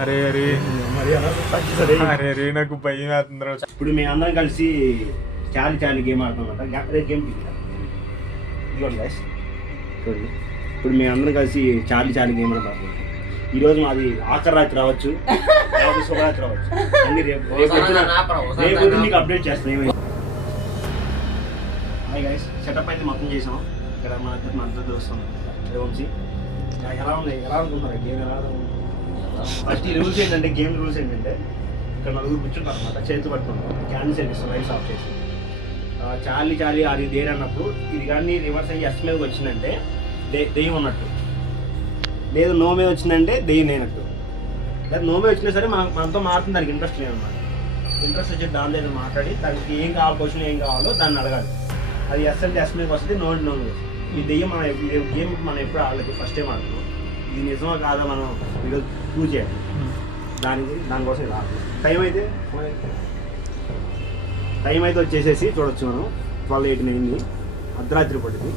అరే అరే మరి అలా సరే అరే అరే నాకు భయం వేస్తుందిరా. ఇప్పుడు మేము అందరం కలిసి చాలి గేమ్ ఆడుతాం అదే గేమ్ ఇదిగోండి గైస్ చూడండి. ఇప్పుడు మేము అందరం కలిసి చాలి గేమ్ ఆడుతాం. ఈరోజు మాది ఆఖరి రాత్రి రావచ్చు, శుభరాత్రి రావచ్చు, అన్ని రేపు మీకు అప్డేట్ చేస్తాం. ఏమైంది హాయ్ గైస్, సెటప్ అయితే మొత్తం చేసాం. ఇక్కడ మన ఇద్దరు వస్తున్నాం వంశీ. ఎలా అనుకుంటున్నారు గేమ్ ఎలా ఫస్ట్ ఈ రూల్స్ ఏంటంటే గేమ్ రూల్స్ ఏంటంటే ఇక్కడ నలుగురు కూర్చుంటారు అనమాట, చేతులు పట్టుకుంటాం, క్యాన్స్ వేపిస్తాం, లైట్స్ ఆఫ్ చేసి చాలి అది దేర్ అన్నప్పుడు ఇది కానీ రివర్స్ అయ్యి ఎస్ మీదకి వచ్చిందంటే దెయ్యం ఉన్నట్టు, లేదు నో మీద వచ్చిందంటే దెయ్యం లేనట్టు. లేదా నో మీద వచ్చినా సరే మనతో మారుతుంది, దానికి ఇంట్రెస్ట్ లేదన్నమాట. ఇంట్రెస్ట్ వచ్చి దాని దగ్గర మాట్లాడి దానికి ఏం కావాలి, క్వశ్చన్ ఏం కావాలో దాన్ని అడగాలి. అది ఎస్ అంటే ఎస్ మీదకి వస్తుంది, నో అంటే నో మీద. ఈ దెయ్యం గేమ్ మనం ఎప్పుడు ఆడలేదు, ఫస్ట్ టైం ఆడుతున్నాం. ఇది నిజమా కాదా మనం ఈరోజు ప్రూవ్ చేయాలి. దానికోసం ఇలా టైం అయితే వచ్చేసేసి చూడొచ్చు మనం 12:18 అయింది, అర్ధరాత్రి పడింది.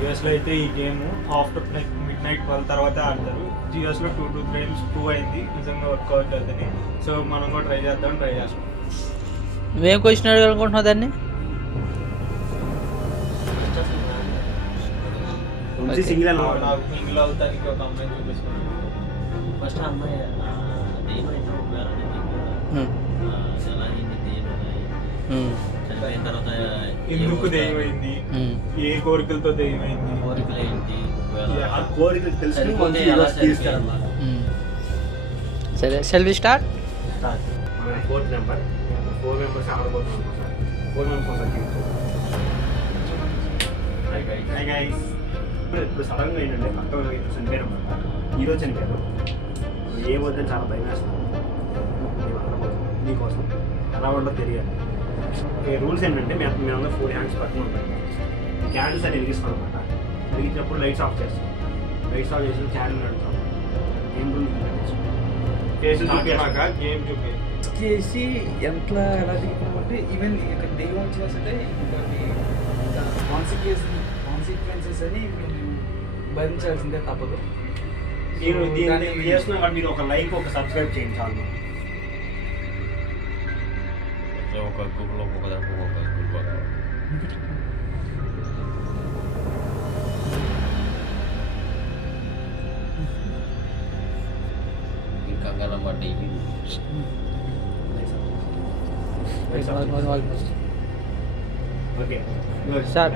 యూఎస్లో అయితే ఈ గేమ్ ఆఫ్టర్ మిడ్ నైట్ 12 తర్వాత ఆడతారు. జిఎస్లో 2 to 3 times 2 అయింది, నిజంగా వర్కౌట్ అవుతుంది. సో మనం కూడా ట్రై చేస్తాం. నువ్వేం క్వశ్చన్ అడగాలనుకుంటున్నావు దాన్ని? సింగిల్ నాకు సింగిల్ అవుతానికి ఒక అమ్మాయి చూపిస్తున్నాను. ఫస్ట్ అమ్మాయి చనిపోయిన తర్వాత ఎందుకు దెయ్యమైంది, ఏ కోరికలతో దెయ్యమైంది, కోరికలు ఏంటి, కోరికలు తెలుసుకుని సరే shall we start. 4th number 4 members ఆడబోతున్నాం. 4 మెంబర్స్ ఇప్పుడు సడన్గా ఏంటంటే పక్కన చనిపోయారు అన్నమాట. ఈరోజు చనిపోయారు. ఏమవుతుందని చాలా భయం వేస్తాను. మీకోసం ఎలా ఉండదో తెలియాలి. రూల్స్ ఏంటంటే మేము 4 హ్యాండ్స్ పట్టుకుని ఉంటాం. క్యాండిల్స్ అని వెలిగిస్తాం అనమాట. వెలిగించినప్పుడు లైట్స్ ఆఫ్ చేస్తాం. లైట్స్ ఆఫ్ చేసి క్యాండిల్ నడుస్తాం. ఏం రూల్ గేమ్ చూపి చేసి ఎలా దిగుతామంటే ఈవెన్ ఇక్కడ దెయ్యం వచ్చేస్తే కాన్సిక్వెన్సెస్ అని భరించాల్సిందే తప్పదు. దీన్ని చేస్తున్నా కాబట్టి మీరు ఒక లైక్ ఒక సబ్స్క్రైబ్ చేయండి చాలు. ఒక గ్రూప్లో ఒక గ్రూప్ కంగారమ్మ టీవీ ఓకే స్టార్ట్.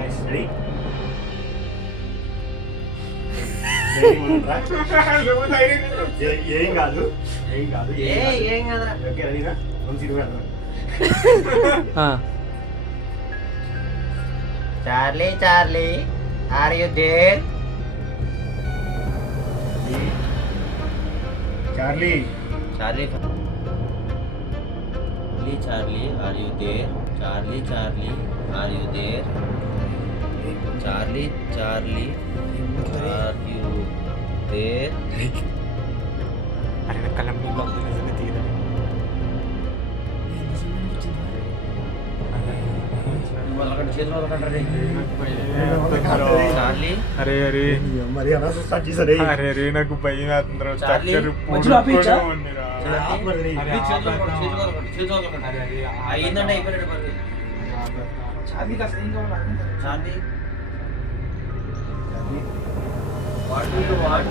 ఏం కాదు ఏం కదా. ఓకే రెడీనా? 1 Charlie are you there? Charlie are you there? Are you there? Are you there? అరే కలం తీయదా అరే అరే మరి అలా స్టార్ట్ చేశారు. అరే అరే నాకు భయం వేస్తుందిరా. అయిందంటే అయిపోయినట్టు మరి. చార్లీకి అసలు ఏం కావాలి? Charlie what do you want?